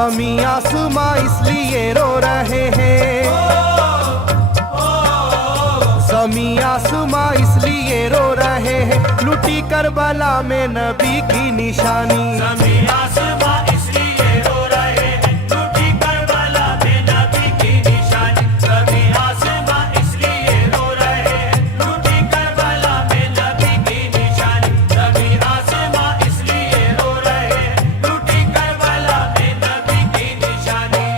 ज़मीं आसमां इसलिए रो रहे हैं, ज़मीं आसमां इसलिए रो रहे हैं, लुटी करबला में नबी की निशानी। ज़मीं आसमां इसलिए रो रहे हैं, लुटी करबला में नबी की निशानी। ज़मीं आसमां इसलिए रो रहे हैं, लुटी करबला में नबी की निशानी। ज़मीं आसमां इसलिए रो रहे हैं, लुटी करबला में नबी की निशानी।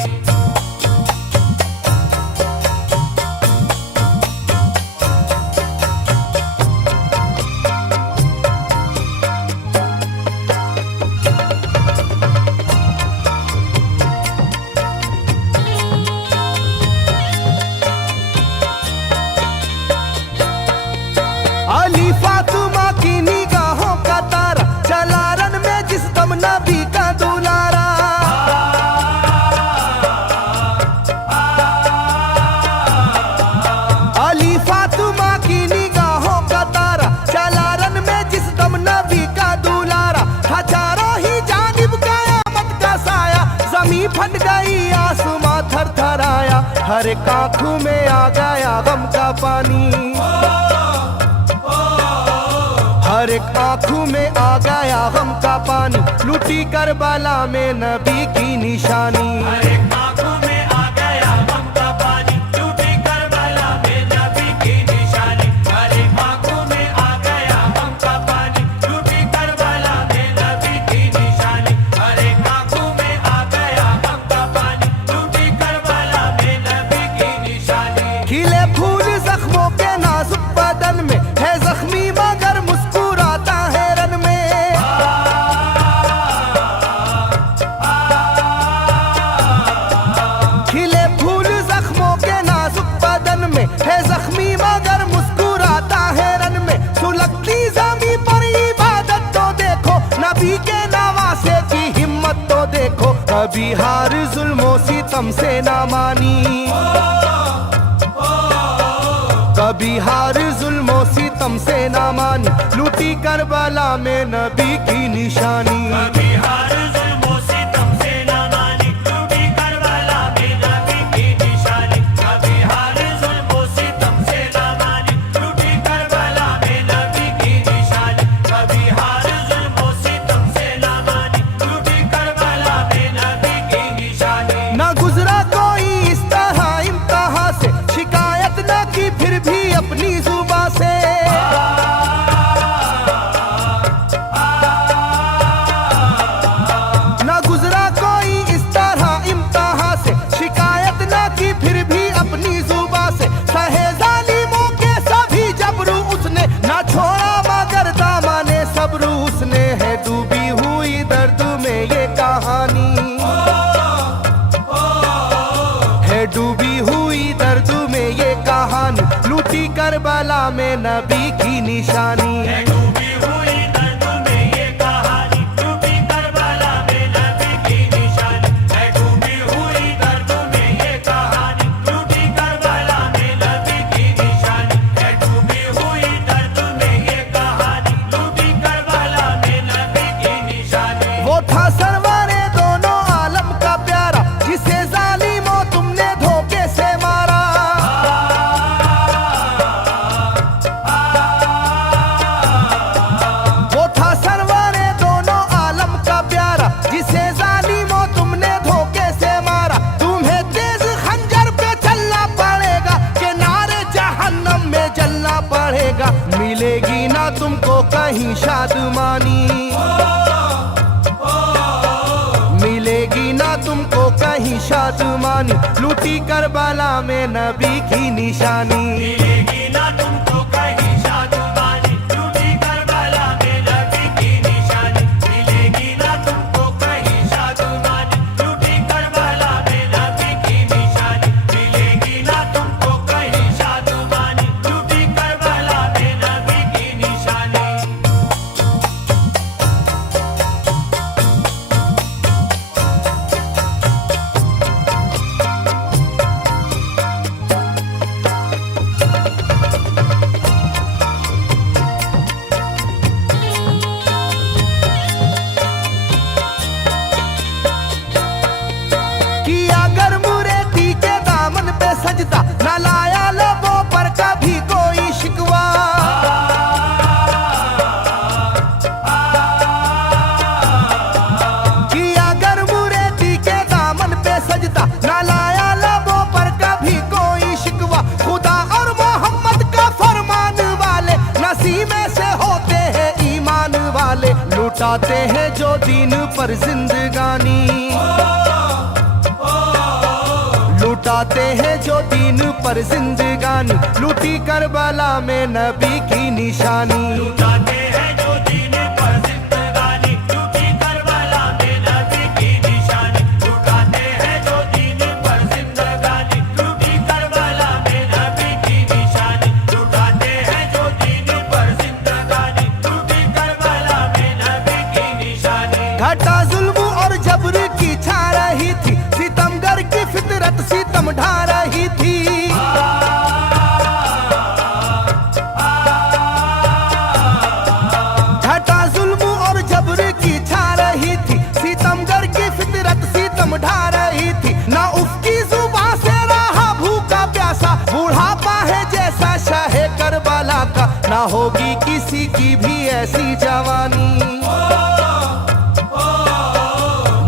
अली फातिमा की निगाहों का तारा, चला रन में जिस दम नबी का दुलारा। अली फातिमा की निगाहों का तारा, चला रन में जिस दम नबी का दुलारा। हजारों ही जानिब कयामत का साया, जमीन फट गई आसमां थर थर आया। हर एक आंखों में आ गया गम का पानी, हर एक आंखों में आ गया गम का पानी, लुटी करबला में नबी की निशानी। हर एक आंखों में आ गया गम का पानी, लुटी करबला में नबी की निशानी। हर एक आंखों में आ गया गम का पानी, लुटी करबला में नबी की निशानी। हर एक आंखों में आ गया गम का पानी, लुटी करबला में नबी की निशानी। खिले फूल जख्मों के नाजुक बदन में है जख्मी मगर मुस्कुराता है रन में। खिले फूल जख्मों के नाजुक बदन में है जख्मी मगर मुस्कुराता है रन में। सुलगती ज़मीं पर इबादत तो देखो, नबी के नवासे की हिम्मत तो देखो। कभी हार जुल्मों सितम से ना मानी, कभी हार जुल्मों सितम से ना मानी, लूटी करबला में नबी की निशानी। कभी हार जुल्मों सितम से ना मानी, लूटी करबला में नबी की निशानी। कभी हार जुल्मों सितम से ना मानी, लूटी करबला में नबी की निशानी। कभी हार जुल्मों सितम से ना मानी, लूटी करबला में नबी की निशानी। ना गुजरा कोई इस तरह इम्तिहा से, शिकायत न की फिर भी अपनी जुबां से। ना गुजरा कोई इस तरह इम्तिहा से, शिकायत न की फिर भी अपनी जुबां से। सहे जालिमों के सभी जबरू उसने, ना छोड़ा मगर दामने सब्र उसने। है डूबी हुई दर्द में ये कहानी, है डूबी हुई दर्द में ये कहानी, लूटी करबला में नबी की निशानी। है डूबी हुई दर्द में ये कहानी, लूटी करबला में नबी की निशानी। है डूबी हुई दर्द में ये कहानी, लूटी करबला में नबी की निशानी। है डूबी हुई दर्द में ये कहानी, लूटी करबला में नबी की निशानी। वो था सरवारे दोनों आलम का प्यारा, जिसे जालिमों तुमने धोखे से मारा। वो था सरवारे दोनों आलम का प्यारा, जिसे जालिमों तुमने धोखे से मारा। तुम्हें तेज खंजर पे चलना पड़ेगा, के नारे जहन्नम में जलना पड़ेगा। मिलेगी ना तुमको कहीं शादमानी, मिलेगी ना तुमको कहीं शादमानी, लूटी करबला में नबी की निशानी। मिलेगी ना तुमको कहीं शादमानी, लूटी करबला में नबी की निशानी। मिलेगी ना तुमको कहीं शादमानी, लूटी करबला में नबी की निशानी। मिलेगी ना तुमको कहीं शादमानी, लूटी करबला में नबी की निशानी। उसी में से होते हैं ईमान वाले, लुटाते हैं जो दीन पर जिंदगानी, लुटाते हैं जो दीन पर जिंदगानी, लूटी करबला में नबी की निशानी। लुटाते हैं जो दीन पर जिंदगानी, लूटी करबला में नबी की निशानी। लुटाते हैं जो दीन पर जिंदगानी, लूटी करबला में नबी की निशानी। लुटाते हैं जो दीन पर जिंदगानी, लूटी करबला में नबी की निशानी। घटा जुल्म और जबर की छा रही थी, सितमगर की फितरत सितम ढा रही थी। घटा जुल्म और जबर की छा रही थी, सितमगर की फितरत सितम ढा रही थी। ना उसकी जुबान से रहा भूखा प्यासा, बुढ़ापा है जैसा शाहे करबला का, ना होगी किसी की भी ऐसी जवानी,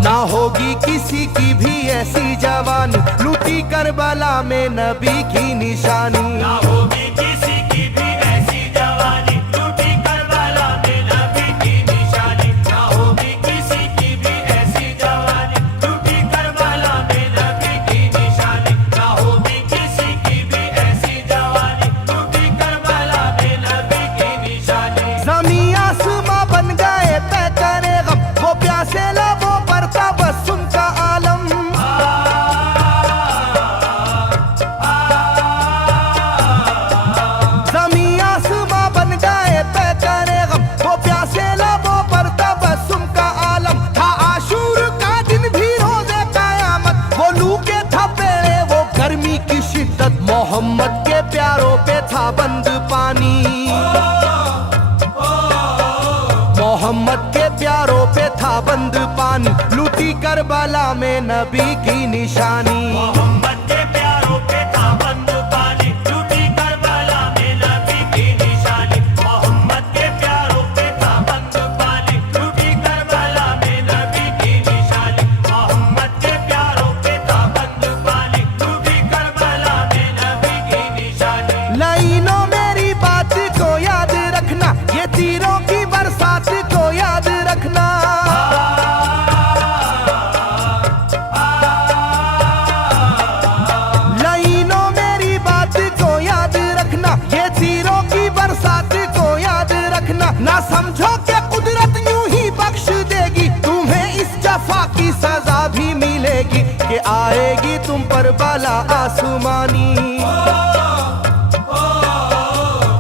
ना होगी किसी की भी ऐसी जवानी, लूटी करबला में नबी की निशानी। ना होगी किसी की भी ऐसी जवानी, लूटी करबला में नबी की निशानी। ना होगी किसी की भी ऐसी जवानी, लूटी करबला में नबी की निशानी। ना होगी किसी की भी ऐसी जवानी, लूटी करबला में नबी की निशानी। ज़मीं आसमां बन गए तय करे गम, वो प्यासे लबों पर तबस्सुम का आलम। ज़मीं आसमां बन गए तय करे गम, वो प्यासे लबों पर तबस्सुम का आलम। था आशूर का दिन भी रोज़े क़यामत, वो लू के थपेड़े वो गर्मी की शिद्दत, मोहम्मद के प्यारों पे था बंद पानी, मोहम्मद के प्यारों पे था बंद पानी, लूटी करबला में नबी की निशानी। मोहम्मद के प्यारों पे था बंद पानी, लूटी करबला में नबी की निशानी। मोहम्मद के प्यारों पे था बंद पानी, लूटी करबला में नबी की निशानी। मोहम्मद के प्यारों पे था बंद पानी, लूटी करबला में नबी की निशानी। लाइनों मेरी बात को याद रखना, ये तीरों की बरसात को याद रखना। लाइनों मेरी बात को याद रखना, ये तीरों की बरसात को याद रखना। ना समझो कि कुदरत यूं ही बख्श देगी, तुम्हें इस जफा की सजा भी मिलेगी, कि आएगी तुम पर बला आसमानी,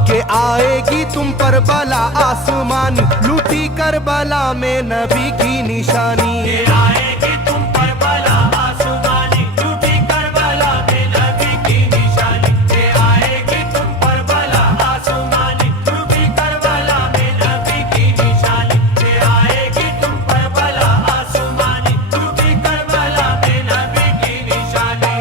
के आएगी तुम पर बला आसमानी, लूटी करबला में नबी की निशानी। ये आएगी तुम पर बला आसमानी, लूटी करबला में नबी की निशानी। ये आएगी तुम पर बला आसमानी, लूटी करबला में नबी की निशानी। ये आएगी तुम पर बला आसमानी, लूटी करबला में नबी की निशानी।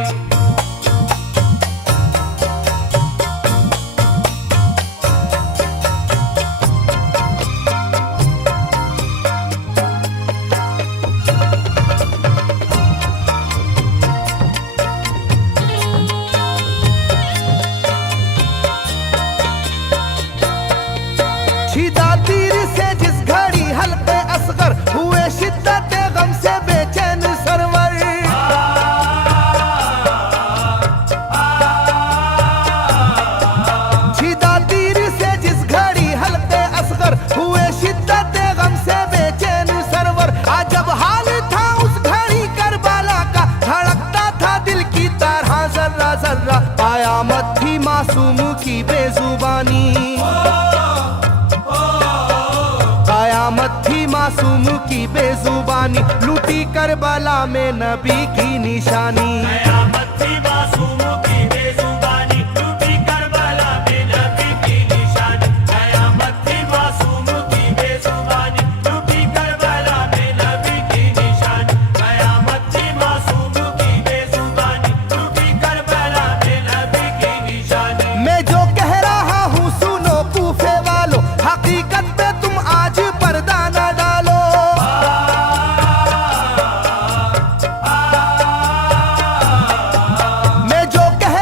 छिदा तीर से जिस घड़ी हल्के असगर हुए, शिद्दत गम से बेचैन सरवर। छिदा तीर से जिस घड़ी हल्के असगर हुए, शिद्दत गम से बेचैन सरवर। अजब हाल था उस घड़ी करबला का, धड़कता था दिल की तरह जर्रा जर्रा। कयामत थी मासूम की बेजुबानी, कयामत थी मासूम की बेजुबानी, लूटी करबला में नबी की निशानी। कयामत थी मासूम की बेजुबानी, लूटी करबला में नबी की निशानी। कयामत थी मासूम की बेजुबानी, लूटी करबला में नबी की निशानी। कयामत थी मासूम की बेजुबानी, लूटी करबला में नबी की निशानी। मैं जो कह रहा हूँ सुनो कूफे वालों, हकीकत पे तुम आज पर्दा न डालो। मैं जो कह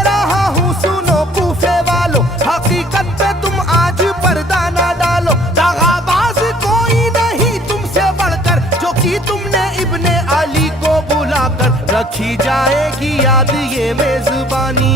रखी जाएगी याद ये मेजबानी,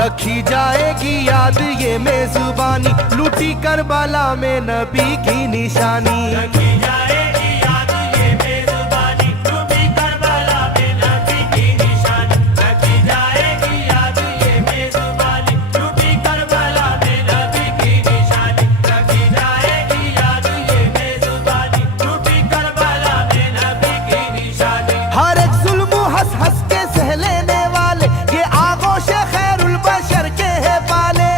रखी जाएगी याद ये मेजबानी, लूटी करबला में नबी की निशानी। रखी जाएगी याद ये मेजबानी, लूटी करबला में नबी की निशानी। रखी जाएगी याद ये मेजबानी, लूटी करबला में नबी की निशानी। रखी जाएगी याद ये मेजबानी, लूटी करबला में नबी की निशानी। हर एक जुल्म हंस हंस के सह लेने वाले ये आगोश खैरुल बशर के है पाले।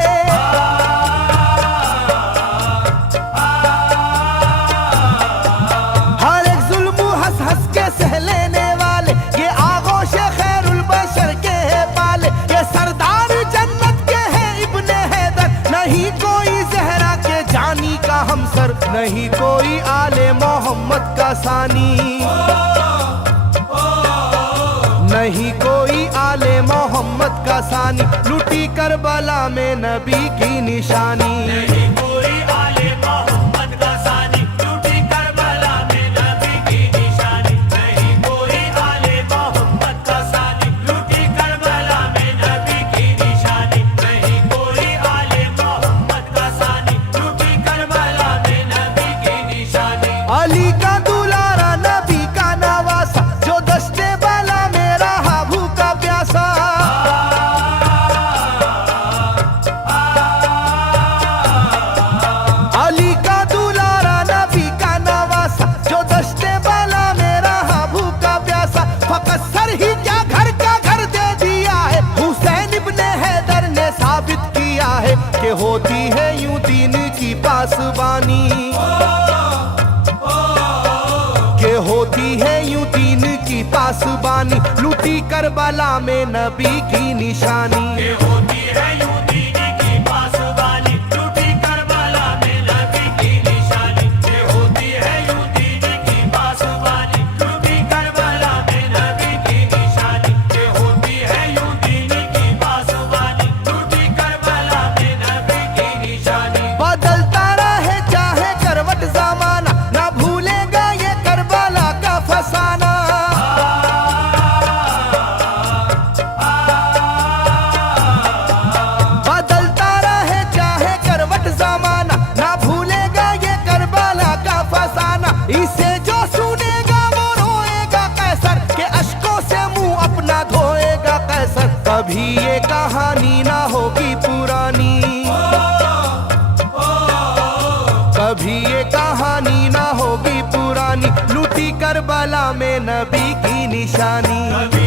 हर एक जुल्म हंस हंस के सह लेने वाले ये आगोश खैरुल बशर के है पाले। ये सरदार जन्नत के है इब्ने हैदर, नहीं कोई जहरा के जानी का हमसर, नहीं कोई आले मोहम्मद का सानी, नहीं कोई आले मोहम्मद का सानी, लूटी करबला में नबी की निशानी। नहीं कोई आले मोहम्मद का सानी, लूटी करबला में नबी की निशानी। नहीं कोई आले मोहम्मद का सानी, लूटी करबला में नबी की निशानी। नहीं कोई आले मोहम्मद का सानी, लूटी करबला में नबी की निशानी। अली का दुलारा नबी का नवासा, जो दस्ते बाला में रहा भूखा प्यासा। अली का दुलारा नबी का नवासा, जो दस्ते बाला में रहा भूखा प्यासा। फकत सर ही क्या घर का घर दे दिया है, हुसैन इब्ने हैदर ने साबित किया है कि होती है यूं दीन की पासबानी, के होती है यूं दीन की पासबानी, लूटी करबला में नबी की निशानी। ये होती है यूं दीन की पासबानी, लूटी करबला में नबी की निशानी। ये होती है यूं दीन की पासबानी, लूटी करबला में नबी की निशानी। ये होती है यूं दीन की पासबानी, लूटी करबला में नबी की निशानी। बदलता रहे चाहे करवट जमाना, ना भूलेगा ये करबला का फसाना। बदलता रहे चाहे करवट जमाना, ना भूलेगा ये करबला का फसाना। इसे जो सुनेगा वो रोएगा कैसर, के अश्कों से मुंह अपना धोएगा कैसर। कभी ये कहानी ना होगी पुरानी, कभी ये कहानी ना होगी पुरानी, लूटी करबला में नबी की निशानी। कभी